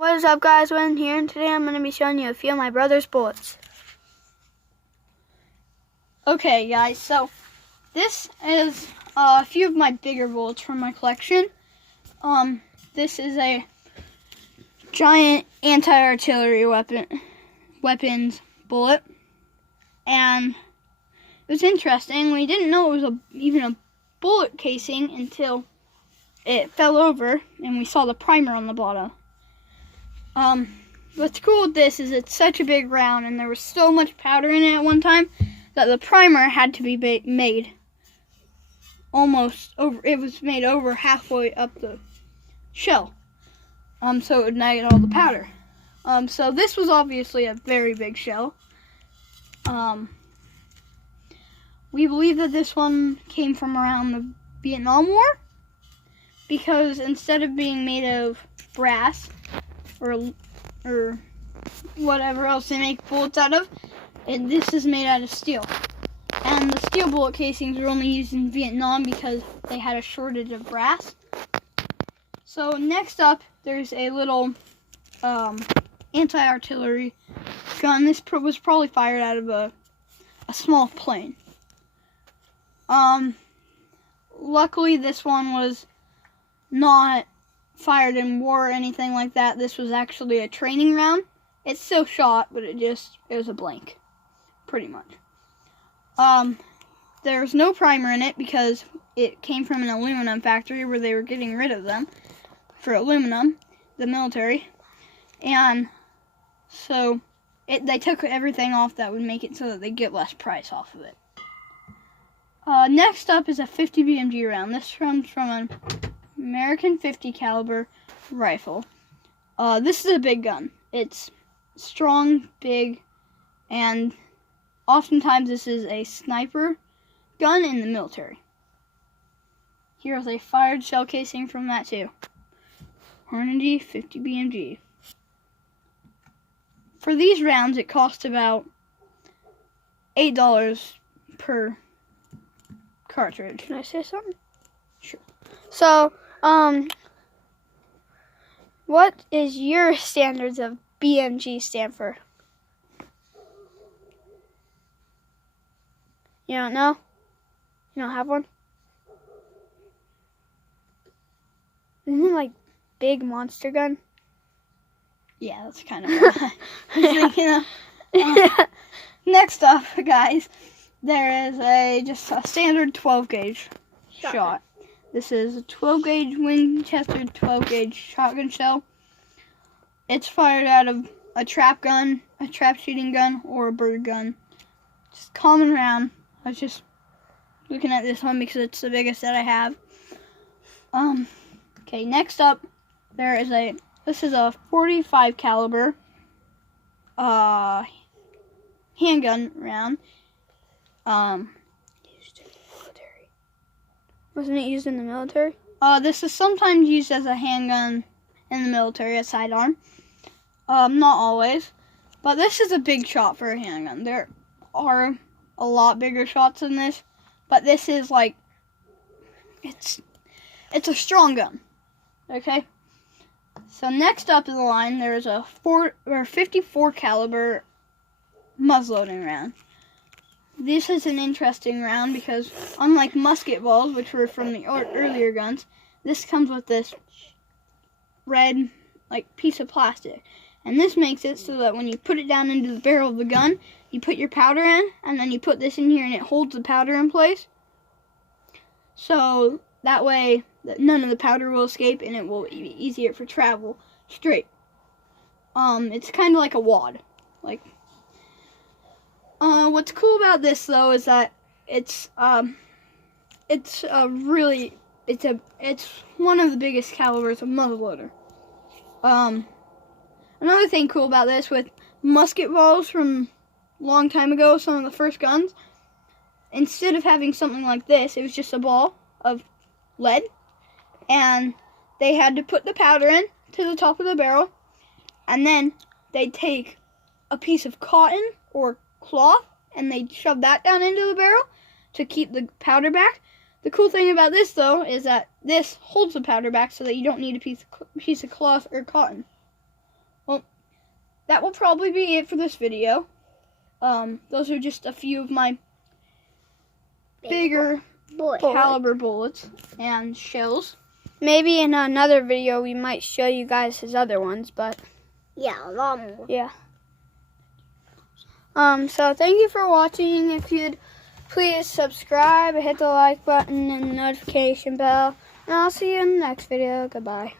What is up, guys? Wayne here, and today I'm going to be showing you a few of my brother's bullets. Okay, guys, so this is a few of my bigger bullets from my collection. This is a giant anti-artillery weapons bullet, and it was interesting. We didn't know it was even a bullet casing until it fell over, and we saw the primer on the bottom. What's cool with this is it's such a big round, and there was so much powder in it at one time that the primer had to be made almost over. It was made over halfway up the shell, so it would ignite all the powder. So this was obviously a very big shell. We believe that this one came from around the Vietnam War, because instead of being made of brass or whatever else they make bullets out of, this is made out of steel. And the steel bullet casings were only used in Vietnam because they had a shortage of brass. So next up, there's a little anti-artillery gun. This was probably fired out of a small plane. Luckily, this one was not fired in war or anything like that. This was actually a training round. It still shot, but it was a blank, pretty much. There's no primer in it because it came from an aluminum factory where they were getting rid of them for aluminum, the military, and so they took everything off that would make it so that they get less price off of it. Next up is a 50 BMG round. This comes from an American 50 caliber rifle. This is a big gun. It's strong, big, and oftentimes this is a sniper gun in the military. Here's a fired shell casing from that too. Hornady 50 BMG. For these rounds, it cost about $8 per cartridge. Can I say something? Sure. So, what is your standards of BMG stand for? You don't know? You don't have one? Isn't it like big monster gun? Yeah, that's kind of what I was thinking of. Next up, guys, there is just a standard 12 gauge shot. This is a 12 gauge Winchester 12 gauge shotgun shell. It's fired out of a trap gun, a trap shooting gun, or a bird gun. Just common round. I was just looking at this one because it's the biggest that I have. Okay, next up, this is a 45 caliber handgun round. Wasn't it used in the military? This is sometimes used as a handgun in the military, a sidearm. Not always, but this is a big shot for a handgun. There are a lot bigger shots than this, but this is like, it's a strong gun. Okay. So next up in the line, there is a 54 caliber muzzleloading round. This is an interesting round because, unlike musket balls, which were from the earlier guns, this comes with this red, piece of plastic. And this makes it so that when you put it down into the barrel of the gun, you put your powder in, and then you put this in here, and it holds the powder in place. So that way, none of the powder will escape, and it will be easier for travel straight. It's kind of like a wad, what's cool about this though is that it's one of the biggest calibers of muzzleloader. Another thing cool about this, with musket balls from a long time ago, some of the first guns, instead of having something like this, it was just a ball of lead, and they had to put the powder in to the top of the barrel, and then they'd take a piece of cotton or cloth and they'd shove that down into the barrel to keep the powder back. The cool thing about this, though, is that this holds the powder back so that you don't need a piece of cloth or cotton. that will probably be it for this video. Those are just a few of my bigger caliber bullets and shells. Maybe in another video we might show you guys his other ones, but Yeah, a lot more. yeah. So thank you for watching. If you'd please subscribe, hit the like button and the notification bell, and I'll see you in the next video. Goodbye.